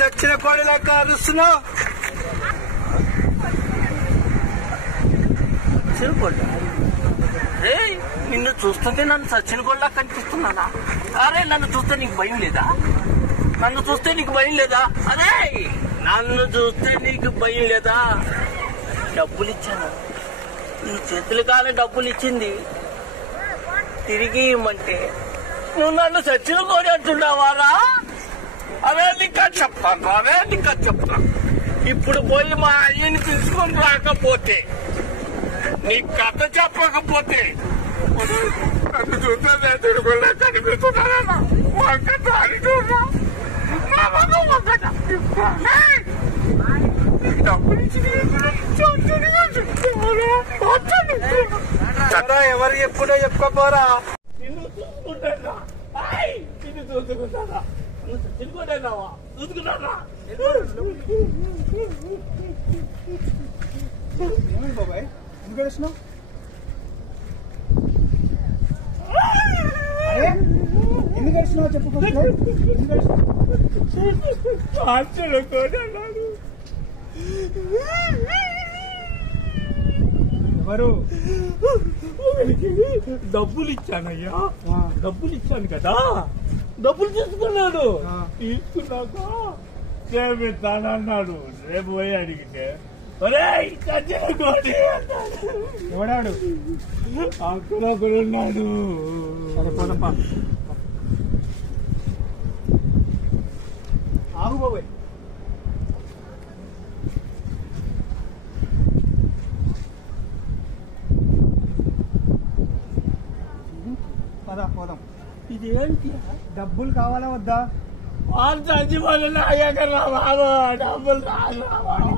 చచ్చిన కోడిలాగా అరుస్తున్నావు. నిన్ను చూస్తుంటే నన్ను చచ్చిన కోడిలా కనిపిస్తున్నానా? అరే నన్ను చూస్తే నీకు భయం లేదా? నన్ను చూస్తే నీకు భయం లేదా? అరే నన్ను చూస్తే నీకు భయం లేదా? డబ్బులు ఇచ్చాను, ఈ చేతులు కాలే డబ్బులు ఇచ్చింది తిరిగి ఇమ్మంటే నువ్వు నన్ను చచ్చిన కోడి అంటున్నావారా? అవే నీకు చెప్తాను, అవే నీకు చెప్తాను. ఇప్పుడు పోయి మా అయ్యని తీసుకొని రాకపోతే, నీ కథ చెప్పకపోతే నన్ను చూస్తే తిరుగులా కనిపిస్తున్నానా? ఎవరు ఎప్పుడో చెప్పుకోపోరా. నిన్ను చూసుకుంటారా? నిన్ను చూసుకుంటారా? చూసుకుంటావా? చూసుకున్నారా? బాబాయ్ ఎందుకు వచ్చినావు? ఎందుకు వచ్చినావు చెప్పు. ఎవరు? డబ్బులు ఇచ్చానయ్యా, డబ్బులు ఇచ్చాను కదా, డబ్బులు తీసుకున్నాడు. తీసుకున్నాక చేపిస్తానన్నాడు. రేపు పోయి అడిగితే ఓడాడు. అక్కడ ఒకడున్నాడు. ఆగు బాబాయ్. పదా పోదాం. ఇదేంటి? డబ్బులు కావాలా వద్దా? వాళ్ళు చచ్చిపోయిన అయ్యాకరా బాబు. డబ్బులు రాదు,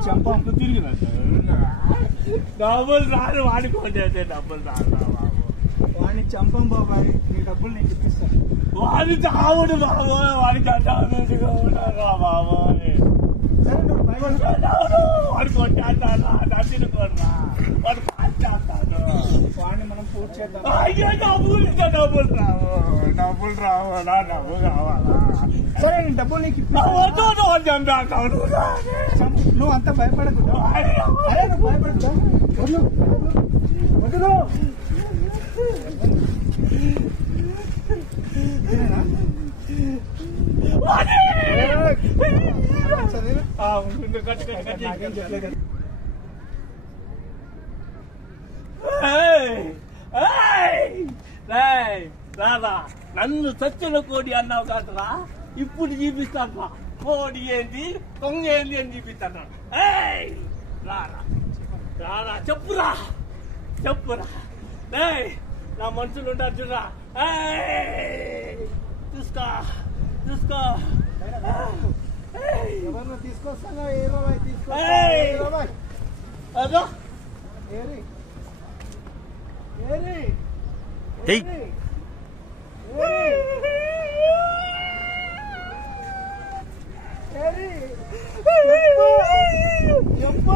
చంపం తిరిగి డబ్బులు రాదు. వాడికి వచ్చేస్తే డబ్బులు రాదు బాబు. వాడిని చంపం బాబాయ్. నీ డబ్బులు నేను ఇప్పిస్తాను. వాడి చావుడు బాబు. వాడికి అడ్డా బాబోయ్. వాడు కొట్టేస్తాను, డబ్బులు కొన్నా, వాడు చేస్తాను. వాడిని మనం పూర్తి చేద్దాం. అయ్యో డబ్బులు ఇంకా డబ్బులు రావు, డబ్బులు రావాలా? డబ్బులు కావాలా? సరే నేను డబ్బులు నీకు చంపాను. నువ్వు అంత భయపడదు. అరే నువ్వు భయపడదు. వద్దు రాదా? నన్ను చచ్చిన కోడి అన్నావు కాదురా, ఇప్పుడు చూపిస్తాను. కోడి ఏంటి, కొంగ ఏంటి అని చూపిస్తాను. రారా రారా, చెప్పురా చెప్పురా. నా మనుషులు ఉంటారు చూడరా. చూసుకో చూసుకో. ఎవరన్నా తీసుకొస్తానా? ఏ బాబాయ్ తీసుకో. అదో ఏరి ఏరి ఏరి ఏరి చెప్పు.